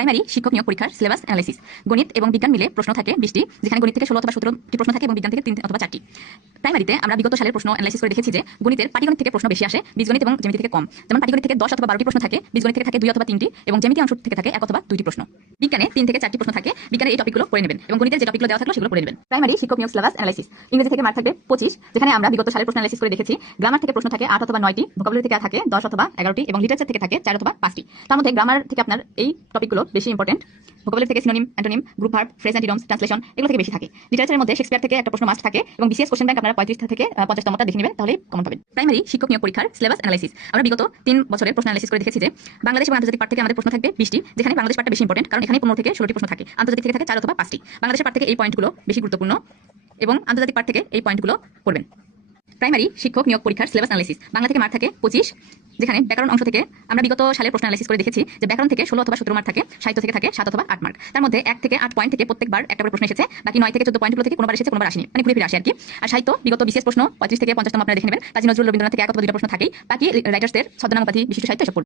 Primary শিক্ষক নিয়োগ পরীক্ষার সিলেবাস অ্যানালাইসিস। গণিত এবং বিজ্ঞান মিলে প্রশ্ন থাকে 20টি, যেখানে গণিত থেকে 16 অথবা 17টি প্রশ্ন থাকে এবং বিজ্ঞান থেকে 3 অথবা 4টি। প্রাইমারিতে আমরা বিগত সালের প্রশ্ন অ্যানালাইসিস করে দেখেছি যে গণিতের পাটিগণিত থেকে প্রশ্ন বেশি আসে, বীজগণিত এবং জ্যামিতি থেকে কম। যেমন পাটিগণিত থেকে 10 অথবা 12টি প্রশ্ন থাকে, বীজগণিত থেকে থাকে 2 অথবা 3টি এবং জ্যামিতি অংশ থেকে থাকে 1 অথবা 2টি প্রশ্ন। বিজ্ঞানে 3 থেকে 4টি প্রশ্ন থাকে। বিজ্ঞানের এই টপিকগুলো পড়ে নেবেন এবং গণিতের যে টপিকগুলো দেওয়া থাকলো সেগুলো পড়ে নেবেন। প্রাইমারি শিক্ষক নিয়োগ সিলেবাস অ্যানালাইসিস। ইংরেজি থেকে মার্ক থাকবে 25, যেখানে আমরা বিগত সালের প্রশ্ন অ্যানালাইসিস করে দেখেছি। গ্রামার থেকে প্রশ্ন থাকে 8 অথবা 9টি, ভোকাবুলারি থেকে থাকে 10 অথবা 11টি এবং লিটারেচার থেকে থাকে 4 অথবা 5টি। তার মধ্যে গ্রামার থেকে আপনার এই টপিকগুলো বেশি ইম্পর্টেন্ট। ভোকাবুলারি থেকে synonym, antonym, group verb, phrase and idioms, translation এগুলো থেকে বেশি থাকে। লিটারেচারের মধ্যে শেক্সপিয়ার থেকে একটা প্রশ্ন মাস্ট থাকে এবং বিসিএস কোশ্চেন ব্যাংক আপনারা 35 থেকে 50তমটা দেখে নেবেন, তাহলেই কমন পাবেন। প্রাইমারি শিক্ষক নিয়োগ পরীক্ষার সিলেবাস অ্যানালাইসিস। আমরা বিগত 3 বছরের প্রশ্ন অ্যানালাইসিস করে দেখেছি যে বাংলাদেশ এবং আন্তর্জাতিক পাঠ থেকে আমাদের প্রশ্ন থাকবে 20টি, যেখানে বাংলাদেশ পাঠটা বেশি ইম্পর্টেন্ট, কারণ এখানে 15 থেকে 16টি প্রশ্ন থাকে। আন্তর্জাতিক থেকে থাকে 4 অথবা 5টি। বাংলাদেশের পাঠ থেকে এই পয়েন্টগুলো বেশি গুরুত্বপূর্ণ এবং আন্তর্জাতিক পাঠ থেকে এই পয়েন্টগুলো পড়বেন। প্রাইমারি শিক্ষক নিয়োগ পরীক্ষার সিলেবাস অ্যানালাইসিস। বাংলা থেকে মার্ক থাকে 25, যেখানে ব্যাকরণ অংশ থেকে আমরা বিগত সালের প্রশ্ন অ্যানালাইসিস করে দেখেছি যে ব্যাকরণ থেকে 16 অথবা 17 মার্ক থাকে, সাহিত্য থেকে থাকে 7 অথবা 8 মার্ক। তার মধ্যে 1 থেকে 8 পয়েন্ট থেকে প্রত্যেকবার একটা করে প্রশ্ন এসেছে, বাকি 9 থেকে 14 পয়েন্টগুলো থেকে কোনোবার এসেছে কোনোবার আসেনি, মানে ঘুরে ফিরে আসে আর কি। আর সাহিত্য বিগত বিশেষ প্রশ্ন 35 থেকে 50তম আপনারা দেখে নেবেন। কাজী নজরুল, রবীন্দ্রনাথ থেকে 1 অথবা 2টা প্রশ্ন থাকেই, বাকি রাইটার্সদের ছদ্মনাম উপাধি বিশিষ্ট সাহিত্য এসব পড়বেন।